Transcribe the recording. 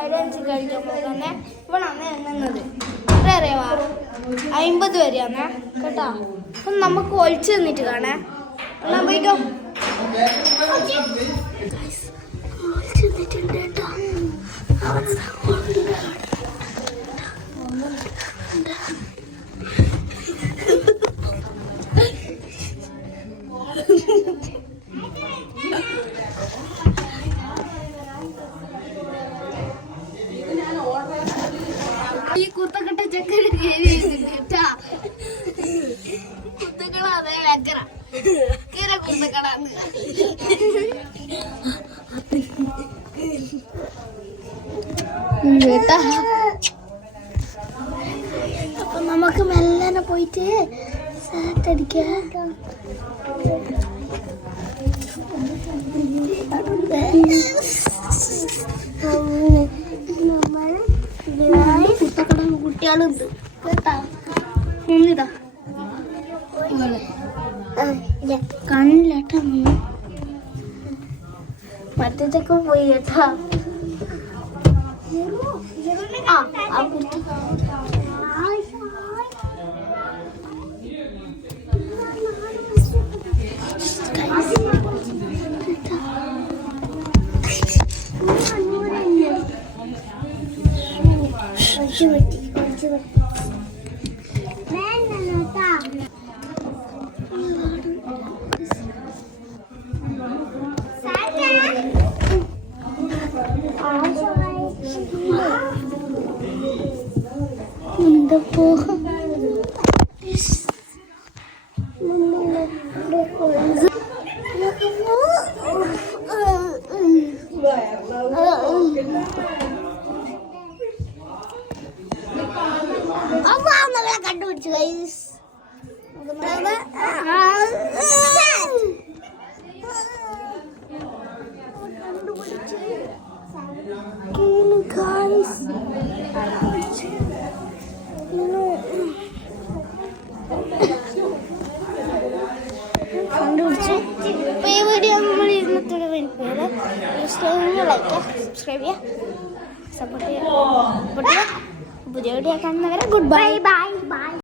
മൈലാഞ്ചി കഴിക്കുമ്പോൾ തന്നെ ഇവളാണ് എണ്ണുന്നത്. എത്ര അറിയാവാ? 50 വരെയാണേ കേട്ടോ. അപ്പം നമുക്ക് ഒളിച്ചു നിന്നിട്ട് കാണേ. എന്നാ പോയിക്കോ. ഒളിച്ചു നിന്നിട്ടുണ്ട് കേട്ടോ. ഈ കുത്തക്കെട്ട ചക്കര കേട്ടാ. കുത്തക്കളാതെ ചക്കര കേര കുത്തക്കടാന്ന് കേട്ടാ. അപ്പൊ നമുക്ക് മെല്ലനെ പോയിട്ട് സാറ്റടിക്കാം. കുട്ടികളുണ്ട് കേട്ടാ. ഇതാ കണ്ണിലേട്ടാ മറ്റേതൊക്കെ പോയി കേട്ടാ. കണ്ടുപിടിച്ചു ഗൈസ്. കണ്ടുപിടിച്ചു. അപ്പൊ ഈ വീഡിയോ നമ്മൾ ഇന്നത്തോടെ വേണ്ടിപ്പോയത്. സബ്സ്ക്രൈബ് ചെയ്യുക, സപ്പോർട്ട് ചെയ്യുക. പുതിയ വീഡിയോ കാണുന്നവരെ ഗുഡ് ബൈ.